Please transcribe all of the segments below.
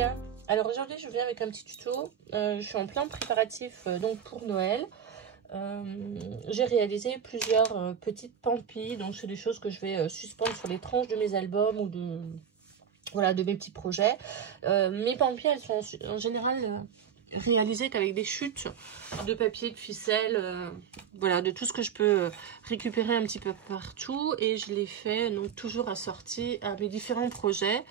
Nadia. Alors aujourd'hui je viens avec un petit tuto. Je suis en plein préparatif donc pour Noël. J'ai réalisé plusieurs petites pampilles. Donc c'est des choses que je vais suspendre sur les tranches de mes albums ou de, voilà, de mes petits projets. Mes pampilles elles sont en général réalisées qu'avec des chutes de papier, de ficelle, voilà, de tout ce que je peux récupérer un petit peu partout. Et je les fais donc toujours assorties à mes différents projets.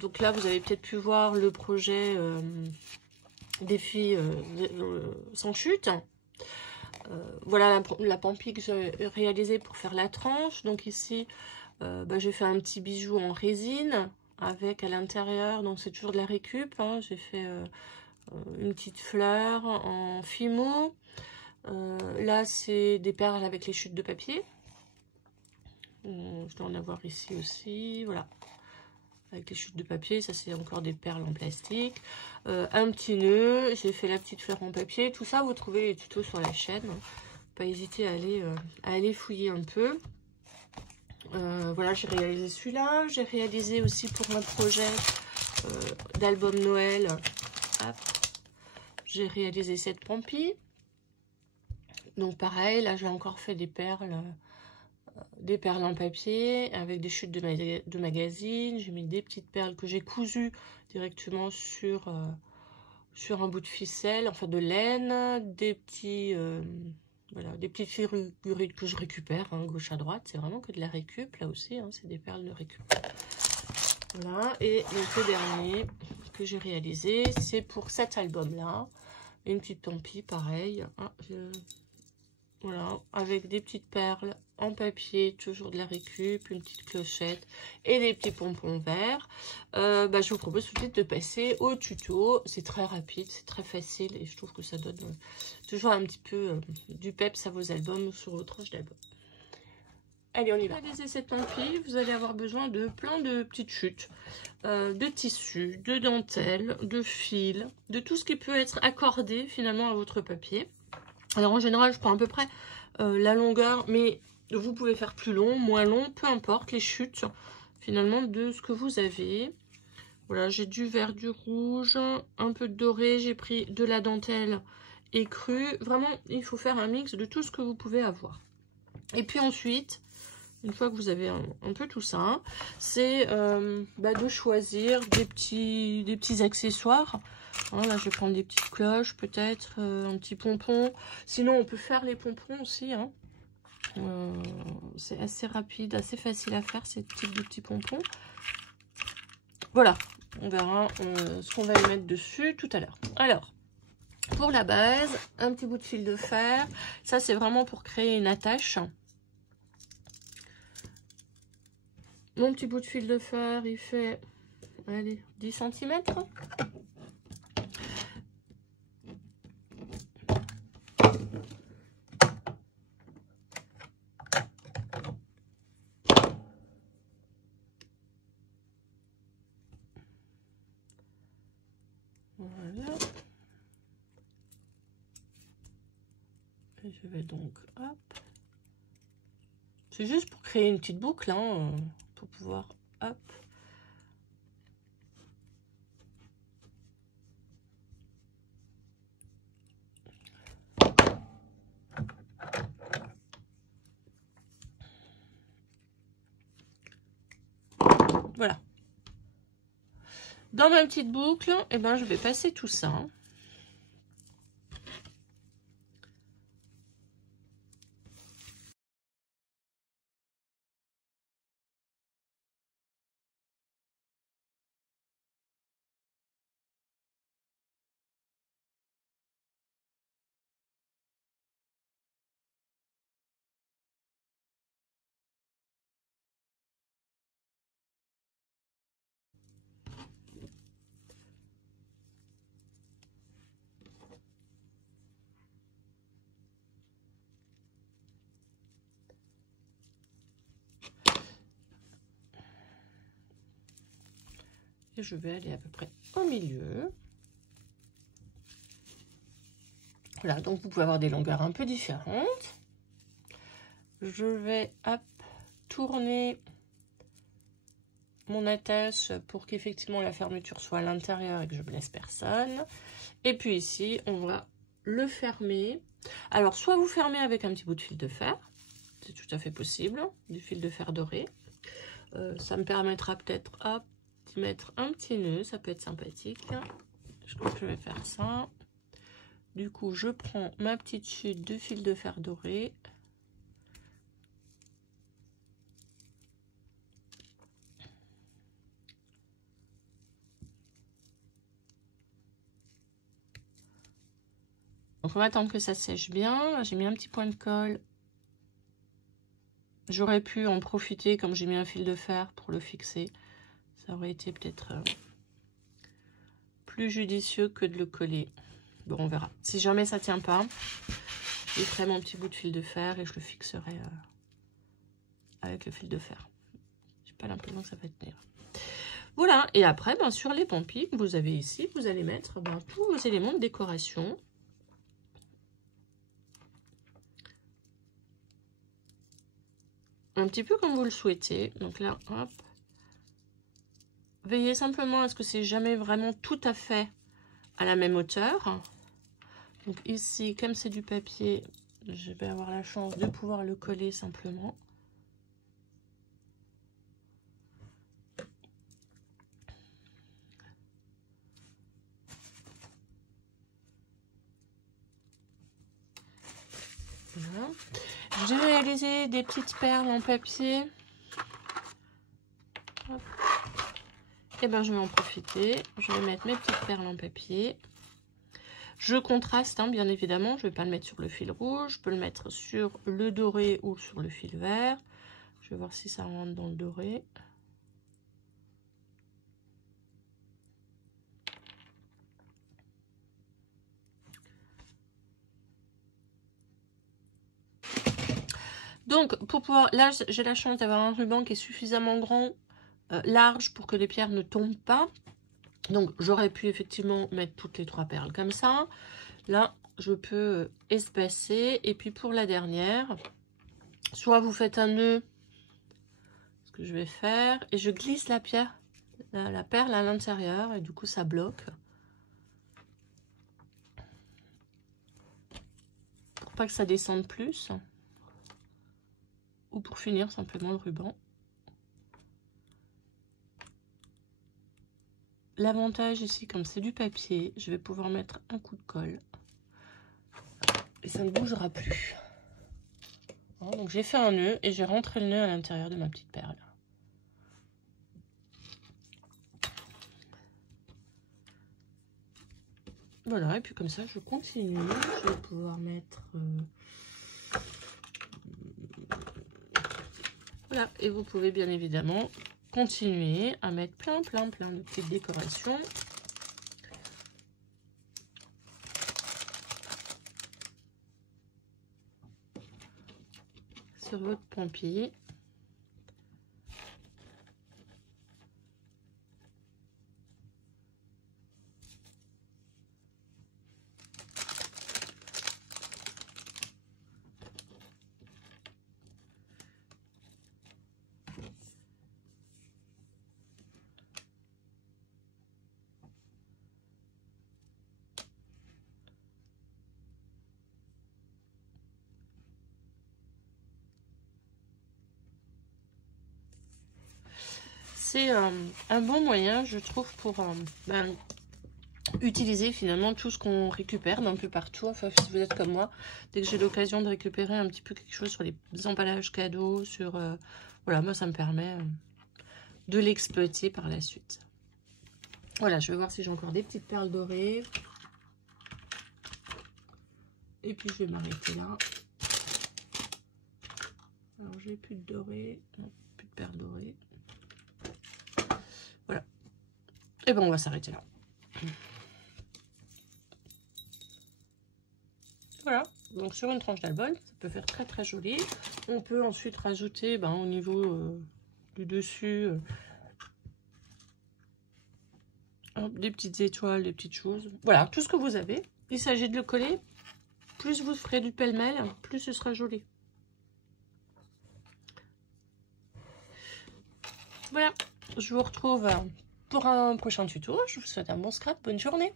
Donc là, vous avez peut-être pu voir le projet défi sans chute. Voilà la pampille que j'ai réalisée pour faire la tranche. Donc ici, j'ai fait un petit bijou en résine avec à l'intérieur, donc c'est toujours de la récup. Hein, j'ai fait une petite fleur en fimo. Là, c'est des perles avec les chutes de papier. Je dois en avoir ici aussi, voilà. Avec les chutes de papier, ça c'est encore des perles en plastique. Un petit nœud, j'ai fait la petite fleur en papier. Tout ça, vous trouvez les tutos sur la chaîne. Pas hésiter à aller fouiller un peu. Voilà, j'ai réalisé celui-là. J'ai réalisé aussi pour mon projet d'album Noël. J'ai réalisé cette pampille. Donc pareil, là j'ai encore fait des perles en papier avec des chutes de magazine. J'ai mis des petites perles que j'ai cousues directement sur un bout de ficelle, enfin de laine, des petits voilà, des petites figurines que je récupère hein, gauche à droite. C'est vraiment que de la récup là aussi, hein, c'est des perles de récup. Voilà, et donc le dernier que j'ai réalisé, c'est pour cet album là, une petite pampille pareil. Hein, voilà, avec des petites perles en papier, toujours de la récup, une petite clochette et des petits pompons verts. Je vous propose tout de suite de passer au tuto. C'est très rapide, c'est très facile et je trouve que ça donne toujours un petit peu du peps à vos albums sur vos tranches d'album. Allez, on y va. Pour réaliser cette pampille, vous allez avoir besoin de plein de petites chutes, de tissus, de dentelles, de fils, de tout ce qui peut être accordé finalement à votre papier. Alors en général, je prends à peu près la longueur, mais vous pouvez faire plus long, moins long, peu importe les chutes finalement de ce que vous avez. Voilà, j'ai du vert, du rouge, un peu de doré, j'ai pris de la dentelle écrue. Vraiment, il faut faire un mix de tout ce que vous pouvez avoir. Et puis ensuite, une fois que vous avez un peu tout ça, c'est de choisir des petits accessoires. Hein, là, je vais prendre des petites cloches, peut-être un petit pompon. Sinon, on peut faire les pompons aussi. Hein. C'est assez rapide, assez facile à faire, ces types de petits pompons. Voilà, on verra ce qu'on va y mettre dessus tout à l'heure. Alors, pour la base, un petit bout de fil de fer. Ça, c'est vraiment pour créer une attache. Mon petit bout de fil de fer, il fait, allez, 10 cm. Voilà. Et je vais donc, hop. C'est juste pour créer une petite boucle, hein, pour pouvoir, hop. Voilà. Dans ma petite boucle, eh ben, je vais passer tout ça. Et je vais aller à peu près au milieu. Voilà, donc vous pouvez avoir des longueurs un peu différentes. Je vais, hop, tourner mon attache pour qu'effectivement la fermeture soit à l'intérieur et que je ne blesse personne. Et puis ici, on va le fermer. Alors, soit vous fermez avec un petit bout de fil de fer, c'est tout à fait possible, du fil de fer doré. Ça me permettra peut-être, hop, d'y mettre un petit nœud, ça peut être sympathique. Je pense que je vais faire ça. Du coup, je prends ma petite chute de fil de fer doré. Donc, on va attendre que ça sèche bien. J'ai mis un petit point de colle. J'aurais pu en profiter comme j'ai mis un fil de fer pour le fixer. Ça aurait été peut-être plus judicieux que de le coller. Bon, on verra. Si jamais ça tient pas, je ferai mon petit bout de fil de fer et je le fixerai avec le fil de fer. J'ai pas l'impression que ça va tenir. Voilà. Et après, ben, sur les pompis que vous avez ici, vous allez mettre tous vos éléments de décoration. Un petit peu comme vous le souhaitez. Donc là, hop. Veillez simplement à ce que c'est jamais vraiment tout à fait à la même hauteur. Donc ici, comme c'est du papier, je vais avoir la chance de pouvoir le coller simplement. Voilà. J'ai réalisé des petites perles en papier. Hop. Et ben je vais en profiter. Je vais mettre mes petites perles en papier. Je contraste, hein, bien évidemment. Je ne vais pas le mettre sur le fil rouge. Je peux le mettre sur le doré ou sur le fil vert. Je vais voir si ça rentre dans le doré. Donc, pour pouvoir, là, j'ai la chance d'avoir un ruban qui est suffisamment grand, large, pour que les pierres ne tombent pas. Donc, j'aurais pu effectivement mettre toutes les 3 perles comme ça. Là, je peux espacer. Et puis, pour la dernière, soit vous faites un nœud, ce que je vais faire, et je glisse la pierre, la perle à l'intérieur, et du coup, ça bloque. Pour pas que ça descende plus. Ou pour finir simplement le ruban. L'avantage ici, comme c'est du papier, je vais pouvoir mettre un coup de colle. Et ça ne bougera plus. Voilà, donc j'ai fait un nœud et j'ai rentré le nœud à l'intérieur de ma petite perle. Voilà, et puis comme ça, je continue. Je vais pouvoir mettre... Voilà, et vous pouvez bien évidemment continuer à mettre plein de petites décorations. Sur votre pompier. C'est un bon moyen, je trouve, pour utiliser finalement tout ce qu'on récupère d'un peu partout. Enfin, si vous êtes comme moi, dès que j'ai l'occasion de récupérer un petit peu quelque chose sur les emballages cadeaux, sur voilà, moi ça me permet de l'exploiter par la suite. Voilà, je vais voir si j'ai encore des petites perles dorées. Et puis je vais m'arrêter là. Alors j'ai plus de doré, non, plus de perles dorées. Voilà. Et ben on va s'arrêter là. Voilà, donc sur une tranche d'album, ça peut faire très joli. On peut ensuite rajouter au niveau du dessus des petites étoiles, des petites choses. Voilà, tout ce que vous avez. Il s'agit de le coller. Plus vous ferez du pêle-mêle, plus ce sera joli. Voilà, je vous retrouve pour un prochain tuto. Je vous souhaite un bon scrap, bonne journée.